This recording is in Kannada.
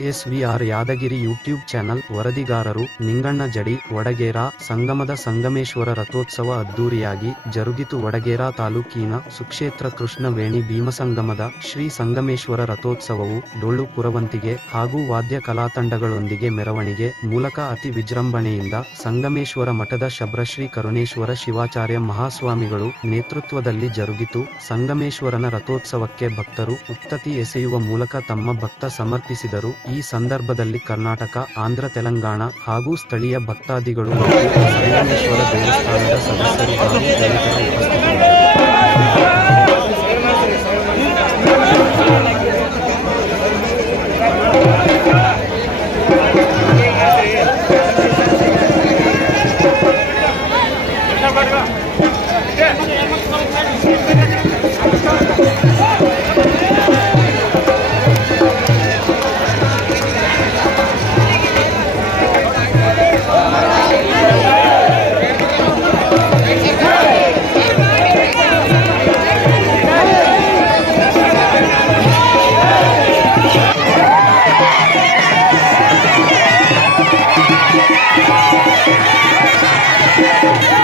ಎಸ್ವಿಆರ್ ಯಾದಗಿರಿ ಯೂಟ್ಯೂಬ್ ಚಾನಲ್ ವರದಿಗಾರರು ನಿಂಗಣ್ಣ ಜಡಿ, ವಡಗೇರ, ಸಂಗಮದ ಸಂಗಮೇಶ್ವರ ರಥೋತ್ಸವ ಅದ್ದೂರಿಯಾಗಿ ಜರುಗಿತು. ವಡಗೇರಾ ತಾಲೂಕಿನ ಸುಕ್ಷೇತ್ರ ಕೃಷ್ಣವೇಣಿ ಭೀಮಸಂಗಮದ ಶ್ರೀ ಸಂಗಮೇಶ್ವರ ರಥೋತ್ಸವವು ಡೊಳ್ಳು ಪುರವಂತಿಗೆ ಹಾಗೂ ವಾದ್ಯ ಕಲಾತಂಡಗಳೊಂದಿಗೆ ಮೆರವಣಿಗೆ ಮೂಲಕ ಅತಿ ವಿಜೃಂಭಣೆಯಿಂದ ಸಂಗಮೇಶ್ವರ ಮಠದ ಶಬ್ರಶ್ರೀ ಕರುಣೇಶ್ವರ ಶಿವಾಚಾರ್ಯ ಮಹಾಸ್ವಾಮಿಗಳು ನೇತೃತ್ವದಲ್ಲಿ ಜರುಗಿತು. ಸಂಗಮೇಶ್ವರನ ರಥೋತ್ಸವಕ್ಕೆ ಭಕ್ತರು ಉತ್ತತಿ ಎಸೆಯುವ ಮೂಲಕ ತಮ್ಮ ಭಕ್ತ ಸಮರ್ಪಿಸಿದರು. ಈ ಸಂದರ್ಭದಲ್ಲಿ ಕರ್ನಾಟಕ ಆಂಧ್ರ ತೆಲಂಗಾಣ ಹಾಗೂ ಸ್ಥಳೀಯ ಭಕ್ತಾದಿಗಳು ಸಂಗಮೇಶ್ವರ ದೇವಸ್ಥಾನದ ಸದಸ್ಯರು Yeah.